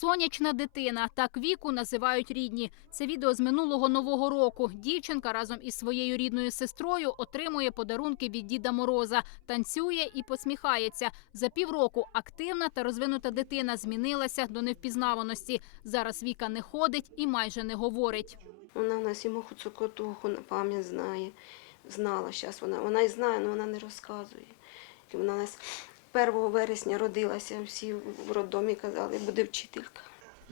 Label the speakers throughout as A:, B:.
A: Сонячна дитина так віку називають рідні. Це відео з минулого нового року. Дівчинка разом із своєю рідною сестрою отримує подарунки від Діда Мороза, танцює і посміхається. За півроку активна та розвинута дитина змінилася до невпізнаваності. Зараз Віка не ходить і майже не говорить.
B: Вона в нас йому цукотуху на пам'ять знає, знала зараз. Вона вона і знає, але вона не розказує. вона нас 1 вересня родилася, всі в роддомі казали, буде вчителька.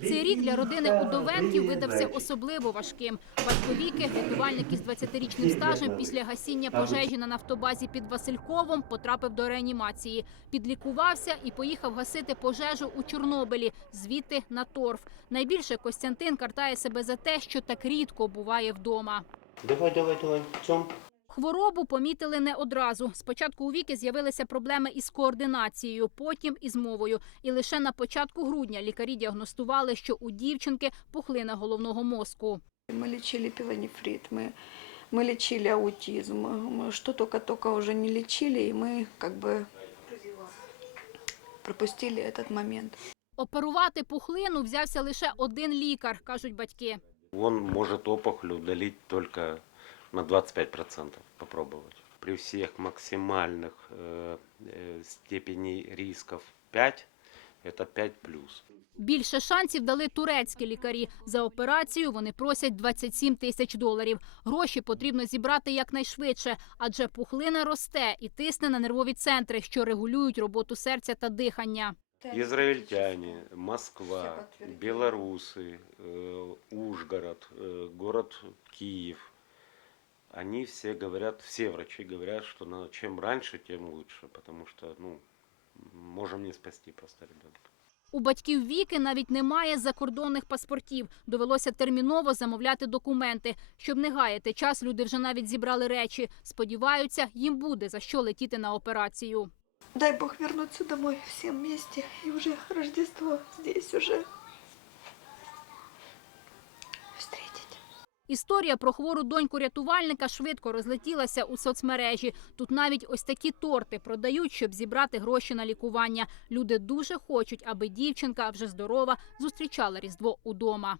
A: Цей рік для родини Удовенків видався особливо важким. Батьковіки, рятувальник із 20-річним стажем після гасіння пожежі на нафтобазі під Васильковом потрапив до реанімації, підлікувався і поїхав гасити пожежу у Чорнобилі, звідти на торф. Найбільше Костянтин картає себе за те, що так рідко буває вдома. Давай, давай, давай, цьом. Хворобу помітили не одразу. Спочатку у Віки з'явилися проблеми із координацією, потім із мовою. І лише на початку грудня лікарі діагностували, що у дівчинки пухлина головного мозку.
B: Мы лечили пилонефрит, мы, мы лечили аутизм, мы что только-только уже не лечили, и мы как бы пропустили этот момент.
A: Оперувати пухлину взявся лише один лікар, кажуть батьки.
C: Он может опухоль удалить только на 25% попробовать. При всех максимальных э, э, степеней рисков 5, это 5 плюс.
A: Більше шансів дали турецькі лікарі. За операцію вони просять 27 тисяч доларів. Гроші потрібно зібрати якнайшвидше, адже пухлина росте і тисне на нервові центри, що регулюють роботу серця та дихання.
D: Израильтяне, Москва, белорусы, э, Ужгород, э, город Киев. они все говорят, все врачи говорят, что ну, чем раньше, тем лучше, потому что ну, можем не спасти просто ребенка.
A: У батьків віки навіть немає закордонних паспортів. Довелося терміново замовляти документи. Щоб не гаяти час, люди вже навіть зібрали речі. Сподіваються, їм буде за що летіти на операцію.
B: Дай Бог вернуться домой всім місті і вже Рождество здесь уже.
A: Історія про хвору доньку рятувальника швидко розлетілася у соцмережі. Тут навіть ось такі торти продають, щоб зібрати гроші на лікування. Люди дуже хочуть, аби дівчинка вже здорова зустрічала різдво удома.